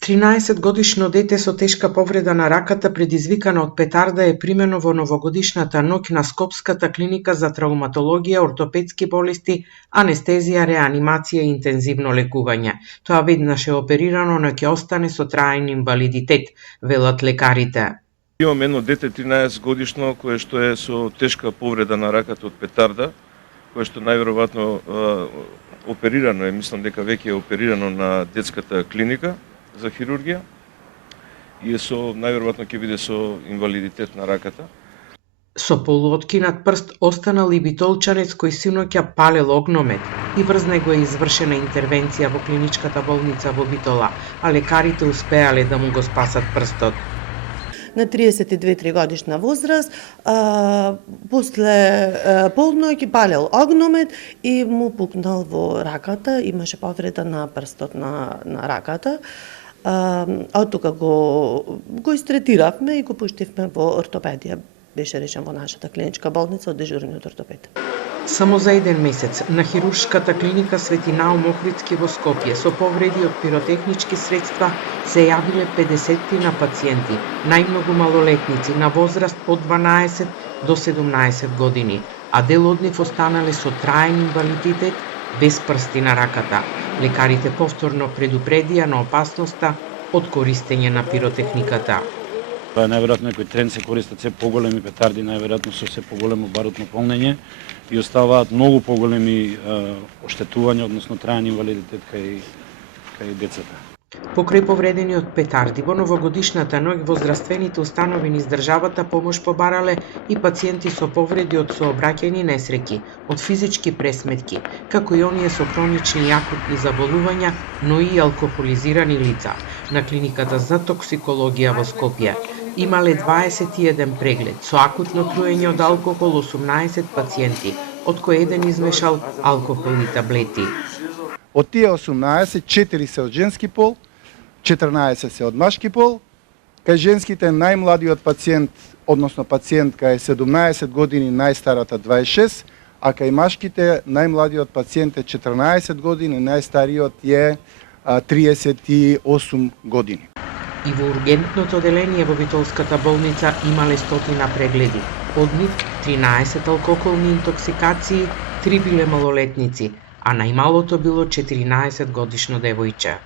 13-годишно дете со тешка повреда на раката предизвикана од петарда е примено во новогодишната ноќ на Скопската клиника за травматологија, ортопедски болести, анестезија, реанимација и интензивно лекување. Тоа веднаш е оперирано, но ќе остане со траен инвалидитет, велат лекарите. Имам едно дете 13 годишно кое што е со тешка повреда на раката од петарда, кое што најверојатно оперирано е, мислам дека веќе е оперирано на детската клиника за хирургија и најверојатно ќе биде со инвалидитет на раката. Со полуоткинат прст останал и битолчанец кој синоќа палел огномет и врз него е извршена интервенција во клиничката болница во Битола, а лекарите успеале да му го спасат прстот. На 32-3 годишна возраст, после полноќ палел огномет и му пукнал во раката, имаше повреда на прстот на раката. Од тука го истретиравме и го пуштивме во ортопедија. Беше решен во нашата клиничка болница од дежурниот ортопед. Само за еден месец на хируршката клиника Свети Наум Охридски во Скопје со повреди од пиротехнички средства се јавиле 50 на пациенти, најмногу малолетници на возраст од 12 до 17 години, а дел од нив останале со траен инвалидитет без прсти на раката. Лекарите повторно предупредија на опасноста од користење на пиротехниката. Најверојатно некој тренд се користат се поголеми петарди, најверојатно со се поголемо барутно полнење и оставаат многу поголеми оштетувања, односно траен инвалидитет кај децата. Покрај повредениот петарди, во новогодишната ноќ во здравствените установи низ државата помош побарале и пациенти со повреди од сообраќајни несреќи, од физички пресметки, како и оние со хронични и акутни заболувања, но и алкохолизирани лица. На клиниката за токсикологија во Скопје имале 21 преглед со акутно труење од алкохол 18 пациенти, од кои еден измешал алкохолни таблети. Од тие 18, 4 се од женски пол, 14 се од машки пол. Кај женските најмладиот пациент, односно пациентка е 17 години, најстарата 26, а кај машките најмладиот пациент е 14 години, најстариот е 38 години. И во ургентното оделение во Битолската болница имале 100 прегледи. Од нив 13 алкохолни интоксикации, 3 биле малолетници, а најмалото било 14 годишно девојче.